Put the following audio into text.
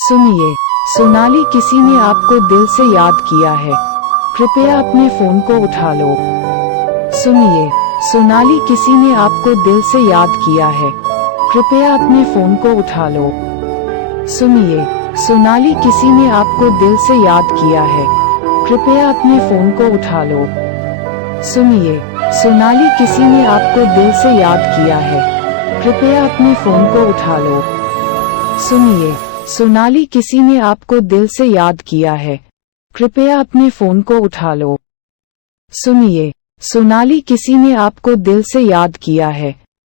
सुनिए, सोनाली, किसी ने आपको दिल से याद किया है। कृपया अपने फोन को उठा लो। सुनिए, सोनाली, किसी ने आपको दिल से याद किया है। कृपया अपने फोन को उठा लो। सुनिए, सोनाली, किसी ने आपको दिल से याद किया है। कृपया अपने फोन को उठा लो। सुनिए, सोनाली, किसी ने आपको दिल से याद किया है। कृपया अपने फोन को उठा लो। सुनिए, सोनाली, किसी ने आपको दिल से याद किया है। कृपया अपने फोन को उठा लो। सुनिए, सोनाली, किसी ने आपको दिल से याद किया है।